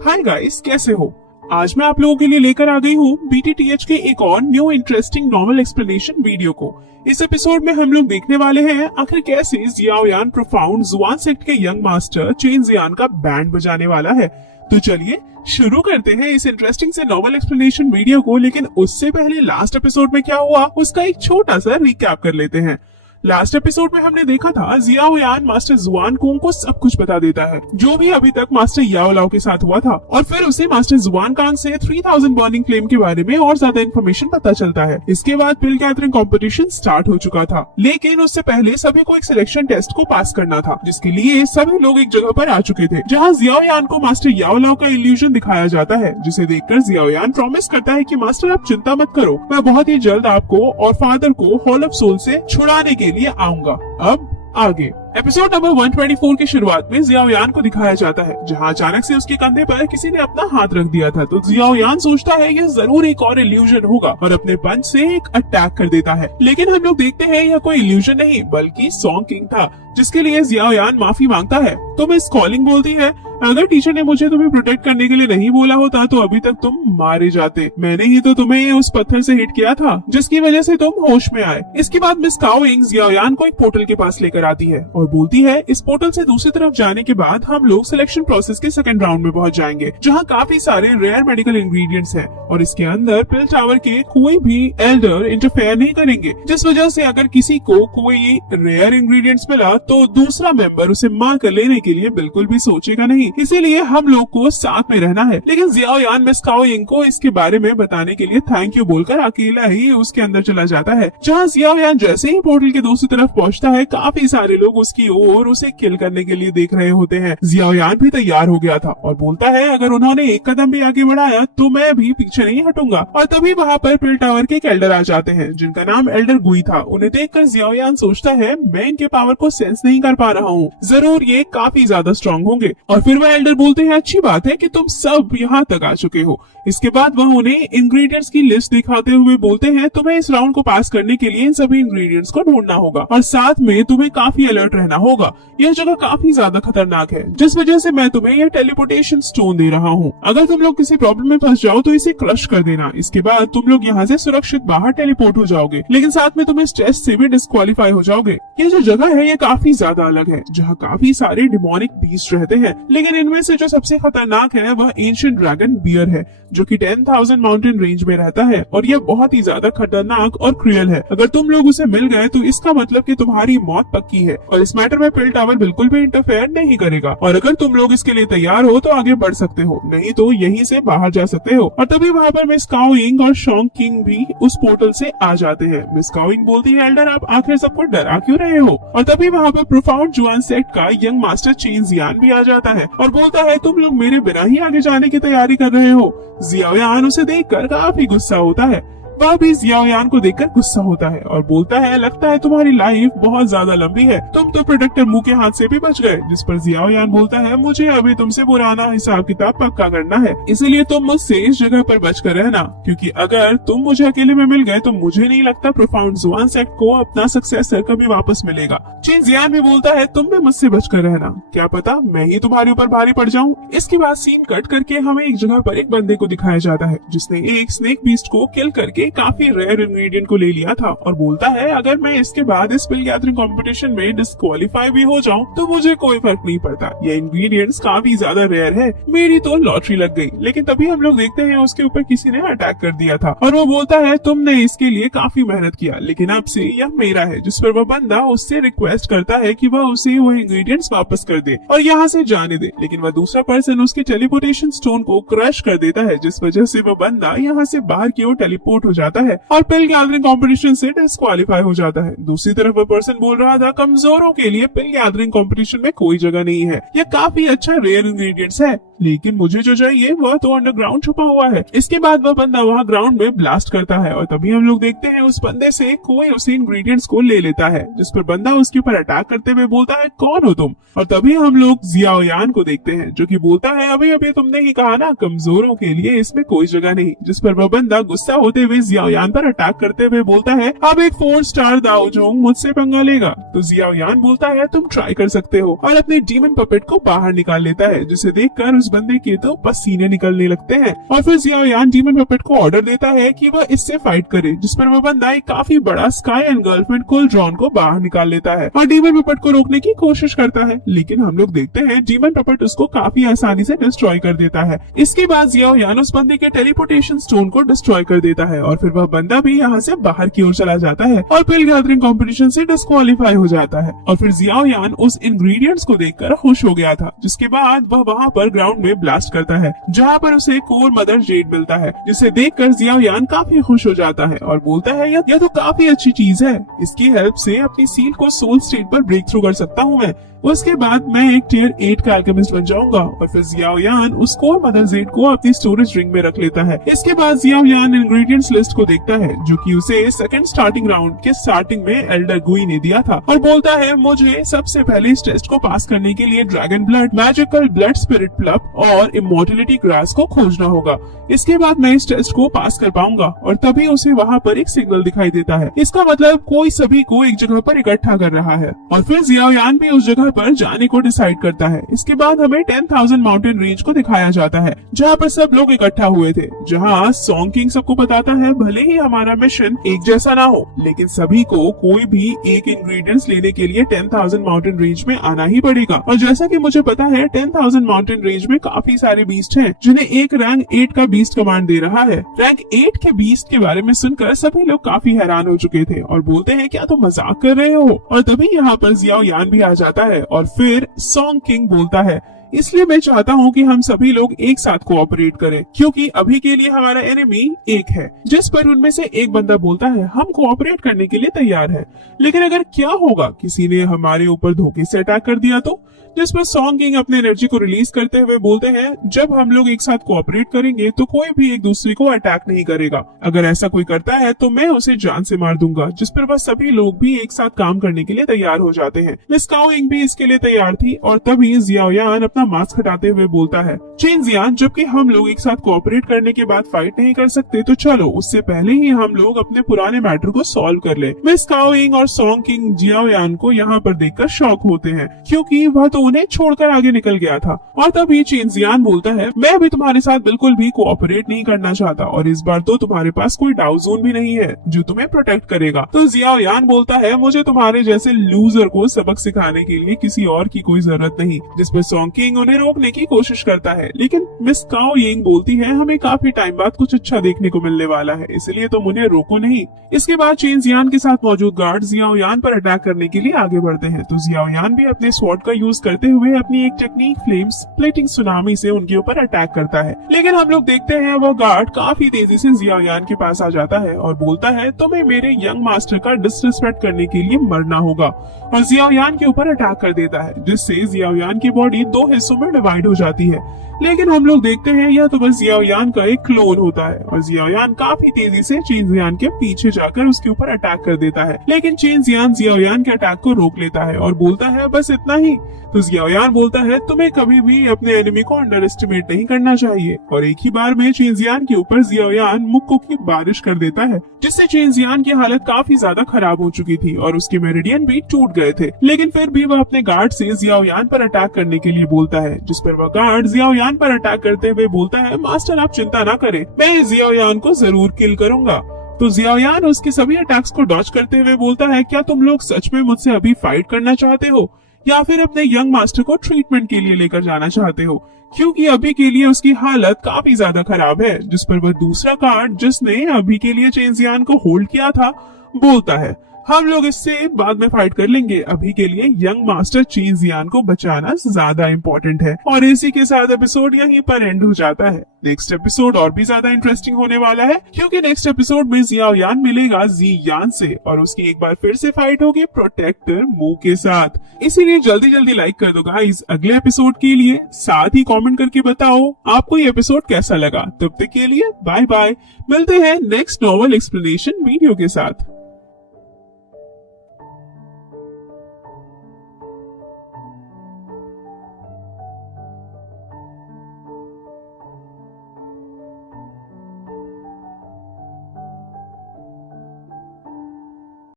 Hi guys, कैसे हो? आज मैं आप लोगों के लिए लेकर आ गई हूँ BTTH के एक और new interesting novel explanation video को। इस एपिसोड में हम लोग देखने वाले हैं आखिर कैसे जियाओ यान प्रोफाउंड जुआन सेक्ट के यंग मास्टर चेन जियान का बैंड बजाने वाला है। तो चलिए शुरू करते हैं इस इंटरेस्टिंग से नॉवल एक्सप्लेनेशन वीडियो को। लेकिन उससे पहले लास्ट एपिसोड में क्या हुआ उसका एक छोटा सा रिकैप कर लेते हैं। लास्ट एपिसोड में हमने देखा था जियाओ यान मास्टर जुआन कुंग को सब कुछ बता देता है जो भी अभी तक मास्टर याओ लाओ के साथ हुआ था, और फिर उसे मास्टर जुआन कांग से 3000 बर्निंग फ्लेम के बारे में और ज्यादा इन्फॉर्मेशन पता चलता है। इसके बाद पिल गैदरिंग कंपटीशन स्टार्ट हो चुका था, लेकिन उससे पहले सभी को एक सिलेक्शन टेस्ट को पास करना था, जिसके लिए सभी लोग एक जगह पर आ चुके थे जहाँ जियाओ यान को मास्टर याओ लाओ का इल्यूजन दिखाया जाता है, जिसे देखकर जियाओ यान प्रॉमिस करता है कि मास्टर आप चिंता मत करो, मैं बहुत ही जल्द आपको और फादर को हॉल ऑफ सोल से छुड़ाने के लिए आऊंगा। अब आगे एपिसोड नंबर 124 की शुरुआत में जियाओ यान को दिखाया जाता है जहां अचानक से उसके कंधे पर किसी ने अपना हाथ रख दिया था। तो जियाओ यान सोचता है यह जरूर एक और इल्यूजन होगा और अपने पंच से एक अटैक कर देता है, लेकिन हम लोग देखते हैं यह कोई इल्यूजन नहीं बल्कि सॉन्ग किंग था, जिसके लिए जियाओ यान माफी मांगता है। तो मिस कॉलिंग बोलती है, अगर टीचर ने मुझे तुम्हें प्रोटेक्ट करने के लिए नहीं बोला होता तो अभी तक तुम मारे जाते, मैंने ही तो तुम्हें उस पत्थर से हिट किया था जिसकी वजह से तुम होश में आए। इसके बाद मिस काओइंग जियाओ यान को एक पोर्टल के पास लेकर आती है और बोलती है इस पोर्टल से दूसरी तरफ जाने के बाद हम लोग सिलेक्शन प्रोसेस के सेकंड राउंड में पहुंच जाएंगे, जहां काफी सारे रेयर मेडिकल इंग्रेडिएंट्स हैं और इसके अंदर पिल टावर के कोई भी एल्डर इंटरफेयर नहीं करेंगे, जिस वजह से अगर किसी को कोई रेयर इंग्रेडिएंट्स मिला तो दूसरा मेंबर उसे मार कर लेने के लिए बिल्कुल भी सोचेगा नहीं। इसीलिए हम लोग को साथ में रहना है। लेकिन जियाओ यान मिस काओइंग को इसके बारे में बताने के लिए थैंक यू बोलकर अकेला ही उसके अंदर चला जाता है, जहाँ जियाओ यान जैसे ही पोर्टल के दूसरी तरफ पहुंचता है काफी सारे लोग उसकी ओर उसे किल करने के लिए देख रहे होते हैं। जियाओ यान भी तैयार हो गया था और बोलता है अगर उन्होंने एक कदम भी आगे बढ़ाया तो मैं भी पीछे नहीं हटूंगा। और तभी वहाँ पर पिल टावर के एक एल्डर आ जाते हैं जिनका नाम एल्डर गुई था। उन्हें देखकर जियाओ यान सोचता है मैं इनके पावर को सेंस नहीं कर पा रहा हूँ, जरूर ये काफी ज्यादा स्ट्रॉन्ग होंगे। और फिर वह एल्डर बोलते हैं अच्छी बात है कि तुम सब यहाँ तक आ चुके हो। इसके बाद वह उन्हें इंग्रेडिएंट्स की लिस्ट दिखाते हुए बोलते हैं तुम्हें इस राउंड को पास करने के लिए इन सभी इंग्रेडिएंट्स को ढूंढना होगा और साथ में तुम्हें काफी अलर्ट रहना होगा। यह जगह काफी ज्यादा खतरनाक है, जिस वजह से मैं तुम्हें यह टेलीपोर्टेशन स्टोन दे रहा हूँ। अगर तुम लोग किसी प्रॉब्लम में फंस जाओ तो इसे क्रश कर देना। इसके बाद तुम लोग यहाँ से सुरक्षित बाहर टेलीपोर्ट हो जाओगे, लेकिन साथ में तुम इस टेस्ट से भी डिस्क्वालीफाई हो जाओगे। यह जो जगह है यह काफी ज्यादा अलग है, जहाँ काफी सारे डिमोनिक बीस्ट रहते हैं, लेकिन इनमें से जो सबसे खतरनाक है वह एंशिएंट ड्रैगन बियर है, जो कि 10,000 माउंटेन रेंज में रहता है और यह बहुत ही ज्यादा खतरनाक और क्रूएल है। अगर तुम लोग उसे मिल गए तो इसका मतलब कि तुम्हारी मौत पक्की है और इस मैटर में पिल टावर बिल्कुल भी इंटरफेयर नहीं करेगा। और अगर तुम लोग इसके लिए तैयार हो तो आगे बढ़ सकते हो, नहीं तो यहीं से बाहर जा सकते हो। और तभी वहाँ पर मिस काओइंग और शॉन्ग किंग भी उस पोर्टल से आ जाते हैं। मिस काओइंग बोलती है एल्डर आप आखिर सबको डरा क्यों रहे हो? और तभी वहाँ पर प्रोफाउंड जुआन सेक्ट का यंग मास्टर चेन जियान भी आ जाता है और बोलता है तुम लोग मेरे बिना ही आगे जाने की तैयारी कर रहे हो। जियाओ यान उसे देखकर काफी गुस्सा होता है। वह भी जियाओ यान को देखकर गुस्सा होता है और बोलता है लगता है तुम्हारी लाइफ बहुत ज्यादा लंबी है, तुम तो प्रोटेक्टर मुंह के हाथ से भी बच गए। जिस पर जियाओ यान बोलता है मुझे अभी तुमसे पुराना हिसाब किताब पक्का करना है, इसलिए तुम मुझसे इस जगह पर बचकर रहना, क्योंकि अगर तुम मुझे अकेले में मिल गए तो मुझे नहीं लगता प्रोफाउंड जुआन सेक्ट को अपना सक्सेसर कभी वापस मिलेगा। चेन जियान भी बोलता है तुम भी मुझसे बचकर रहना, क्या पता मैं ही तुम्हारे ऊपर भारी पड़ जाऊं। इसके बाद सीन कट करके हमें एक जगह पर एक बंदे को दिखाया जाता है जिसने एक स्नेक बीस्ट को किल करके काफी रेयर इंग्रेडिएंट को ले लिया था और बोलता है अगर मैं इसके बाद इस पिल गैदरिंग कंपटीशन में डिस्क्वालीफाई भी हो जाऊं तो मुझे कोई फर्क नहीं पड़ता, ये इंग्रेडिएंट्स काफी ज्यादा रेयर है, मेरी तो लॉटरी लग गई। लेकिन तभी हम लोग देखते हैं उसके ऊपर किसी ने अटैक कर दिया था और वो बोलता है तुमने इसके लिए काफी मेहनत किया, लेकिन अब से यह मेरा है। जिस पर वह बंदा उससे रिक्वेस्ट करता है कि वह उसे वो इंग्रेडिएंट्स वापस कर दे और यहाँ से जाने दे, लेकिन वह दूसरा पर्सन उसके टेलीपोर्टेशन स्टोन को क्रश कर देता है, जिस वजह से वह बंदा यहाँ से बाहर की ओर टेलीपोर्ट हो जाता है और पिल गैदरिंग कंपटीशन से डिस्क्वालीफाई हो जाता है। दूसरी तरफ वह पर्सन बोल रहा था कमजोरों के लिए पिल गैदरिंग कंपटीशन में कोई जगह नहीं है, यह काफी अच्छा रेयर इंग्रेडिएंट्स है, लेकिन मुझे जो चाहिए वह तो अंडरग्राउंड छुपा हुआ है। इसके बाद वह बंदा वहाँ ग्राउंड में ब्लास्ट करता है और तभी हम लोग देखते हैं उस बंदे से कोई उसी इंग्रेडिएंट्स को ले लेता है, जिस पर बंदा उसके ऊपर अटैक करते हुए बोलता है कौन हो तुम? और तभी हम लोग जियाओ यान को देखते हैं जो कि बोलता है अभी अभी तुमने ही कहा ना कमजोरों के लिए इसमें कोई जगह नहीं। जिस पर वह बंदा गुस्सा होते हुए जियाओ यान पर अटैक करते हुए बोलता है अब एक 4 स्टार दाओ जोंग मुझसे पंगा लेगा। तो जियाओ यान बोलता है तुम ट्राई कर सकते हो और अपने डीमन पपेट को बाहर निकाल लेता है, जिसे देखकर उस बंदे के तो पसीने निकलने लगते हैं। और फिर जियाओ यान डीमन पपेट को ऑर्डर देता है कि वह इससे फाइट करे, जिस पर वह बंदा एक काफी बड़ा स्काई एंड गर्लफ्रेंड कुलड्रॉन को बाहर निकाल लेता है और डीमन पपेट को रोकने की कोशिश करता है, लेकिन हम लोग देखते हैं डीमन पपेट उसको काफी आसानी से डिस्ट्रॉय कर देता है। इसके बाद जियाओ यान उस बंदे के टेलीपोर्टेशन स्टोन को डिस्ट्रॉय कर देता है और फिर वह बंदा भी यहाँ से बाहर की ओर चला जाता है और पिल गैदरिंग कंपटीशन से डिस्क्वालीफाई हो जाता है। और फिर जियाओ यान उस इंग्रेडिएंट्स को देखकर खुश हो गया था, जिसके बाद वह वहाँ पर ग्राउंड में ब्लास्ट करता है, जहाँ पर उसे कोर मदर जेड मिलता है, जिसे देखकर जियाओ यान काफी खुश हो जाता है और बोलता है यह तो काफी अच्छी चीज है, इसकी हेल्प से अपनी सील को सोल स्टेट पर ब्रेक थ्रू कर सकता हूँ मैं। उसके बाद मैं एक टियर 8 का अल्केमिस्ट बन जाऊंगा। और फिर जियाओ यान उस कोर मदर जेड को अपनी स्टोरेज रिंग में रख लेता है। इसके बाद जियाओ यान इंग्रेडिएंट्स लिस्ट को देखता है, जो कि उसे सेकंड स्टार्टिंग राउंड के स्टार्टिंग में एल्डर गुई ने दिया था, और बोलता है मुझे सबसे पहले इस टेस्ट को पास करने के लिए dragon blood, magical blood spirit प्लप और इमोर्टलिटी ग्रास को खोजना होगा। इसके बाद मैं इस टेस्ट को पास कर पाऊंगा। और तभी उसे वहाँ पर एक सिग्नल दिखाई देता है, इसका मतलब कोई सभी को एक जगह पर इकट्ठा कर रहा है। और फिर जियाओ यान भी उस जगह पर जाने को डिसाइड करता है। इसके बाद हमें 10,000 माउंटेन रेंज को दिखाया जाता है, जहाँ पर सब लोग इकट्ठा हुए थे, जहाँ सॉन्ग किंग सबको बताता है भले ही हमारा मिशन एक जैसा ना हो, लेकिन सभी को कोई भी एक इंग्रेडिएंट्स लेने के लिए 10,000 माउंटेन रेंज में आना ही पड़ेगा। और जैसा कि मुझे पता है 10,000 माउंटेन रेंज में काफी सारे बीस्ट हैं, जिन्हें एक रैंक 8 का बीस्ट कमांड दे रहा है। रैंक 8 के बीस्ट के बारे में सुनकर सभी लोग काफी हैरान हो चुके थे और बोलते हैं क्या तुम मजाक कर रहे हो। और तभी यहाँ पर जियाओ यान भी आ जाता है और फिर सॉन्ग किंग बोलता है इसलिए मैं चाहता हूँ कि हम सभी लोग एक साथ कोऑपरेट करें, क्योंकि अभी के लिए हमारा एनिमी एक है। जिस पर उनमें से एक बंदा बोलता है हम कोऑपरेट करने के लिए तैयार हैं, लेकिन अगर क्या होगा किसी ने हमारे ऊपर धोखे से अटैक कर दिया तो। जिस पर सॉन्ग किंग अपने एनर्जी को रिलीज करते हुए बोलते हैं जब हम लोग एक साथ कोऑपरेट करेंगे तो कोई भी एक दूसरे को अटैक नहीं करेगा, अगर ऐसा कोई करता है तो मैं उसे जान से मार दूंगा। जिस पर वह सभी लोग भी एक साथ काम करने के लिए तैयार हो जाते हैं। मिस काओ यिंग भी इसके लिए तैयार थी और तभी जियाओ यान अपना मास्क हटाते हुए बोलता है चेन जियान, जबकि हम लोग एक साथ कोऑपरेट करने के बाद फाइट नहीं कर सकते तो चलो उससे पहले ही हम लोग अपने पुराने मैटर को सॉल्व कर ले। मिस काओ यिंग और सॉन्ग किंग जियाओ यान को यहाँ पर देखकर शॉक होते हैं, क्योंकि वह तो उन्हें छोड़कर आगे निकल गया था। और तभी चेन जियान बोलता है मैं भी तुम्हारे साथ बिल्कुल भी कोऑपरेट नहीं करना चाहता और इस बार तो तुम्हारे पास कोई डाउ जोन भी नहीं है जो तुम्हें प्रोटेक्ट करेगा। तो जियाओ यान बोलता है मुझे तुम्हारे जैसे लूजर को सबक सिखाने के लिए किसी और की कोई जरूरत नहीं। जिस पर सॉन्ग किंग उन्हें रोकने की कोशिश करता है, लेकिन मिस काओ यिंग बोलती है हमें काफी टाइम बाद कुछ अच्छा देखने को मिलने वाला है, इसलिए तुम उन्हें रोको नहीं। इसके बाद चेन जियान के साथ मौजूद गार्ड जियाओ यान पर अटैक करने के लिए आगे बढ़ते हैं। तो जियाओ यान भी अपने स्वॉर्ड का यूज करते हुए अपनी एक टेक्निक फ्लेम स्प्लिटिंग सुनामी से उनके ऊपर अटैक करता है, लेकिन हम लोग देखते हैं वो गार्ड काफी तेजी से जियाओ यान के पास आ जाता है और बोलता है तुम्हें मेरे यंग मास्टर का डिसरिस्पेक्ट करने के लिए मरना होगा, और जियाओ यान के ऊपर अटैक कर देता है, जिससे जियाओ यान की बॉडी 2 हिस्सों में डिवाइड हो जाती है। लेकिन हम लोग देखते हैं यह तो बस जियाओ यान का एक क्लोन होता है और जियाओ यान काफी तेजी से चेन जियान के पीछे जाकर उसके ऊपर अटैक कर देता है, लेकिन चेन जियान जियाओ यान के अटैक को रोक लेता है और बोलता है बस इतना ही। तो जियाओ यान बोलता है तुम्हें कभी भी अपने एनिमी को अंडर एस्टिमेट नहीं करना चाहिए, और एक ही बार में चेन जियान के ऊपर जियाओ यान मुक्कों की बारिश कर देता है, जिससे चेन जियान की हालत काफी ज्यादा खराब हो चुकी थी और उसके मेरिडियन भी टूट गए थे। लेकिन फिर भी वह अपने गार्ड से जियाओ यान पर अटैक करने के लिए बोलता है, जिस पर वह गार्ड जियाओ यान पर अटैक करते हुए बोलता है मास्टर आप चिंता ना करें, मैं जियाओ यान को जरूर किल करूंगा। तो जियाओ यान उसके सभी अटैक्स को डॉज करते हुए बोलता है क्या तुम लोग सच में मुझसे अभी फाइट करना चाहते हो या फिर अपने यंग मास्टर को ट्रीटमेंट के लिए लेकर जाना चाहते हो, क्योंकि अभी के लिए उसकी हालत काफी ज्यादा खराब है। जिस पर वह दूसरा गार्ड जिसने अभी के लिए चेन जियान को होल्ड किया था बोलता है हम लोग इससे बाद में फाइट कर लेंगे, अभी के लिए यंग मास्टर चेन जियान को बचाना ज्यादा इम्पोर्टेंट है। और इसी के साथ एपिसोड यहीं पर एंड हो जाता है। नेक्स्ट एपिसोड और भी ज्यादा इंटरेस्टिंग होने वाला है, क्योंकि नेक्स्ट एपिसोड में जियाओ यान मिलेगा जी यान से और उसकी एक बार फिर से फाइट होगी प्रोटेक्टर मू के साथ। इसीलिए जल्दी जल्दी लाइक कर दो गाइस अगले एपिसोड के लिए, साथ ही कमेंट करके बताओ आपको ये एपिसोड कैसा लगा। तब तक के लिए बाय बाय, मिलते हैं नेक्स्ट नॉवल एक्सप्लेनेशन वीडियो के साथ।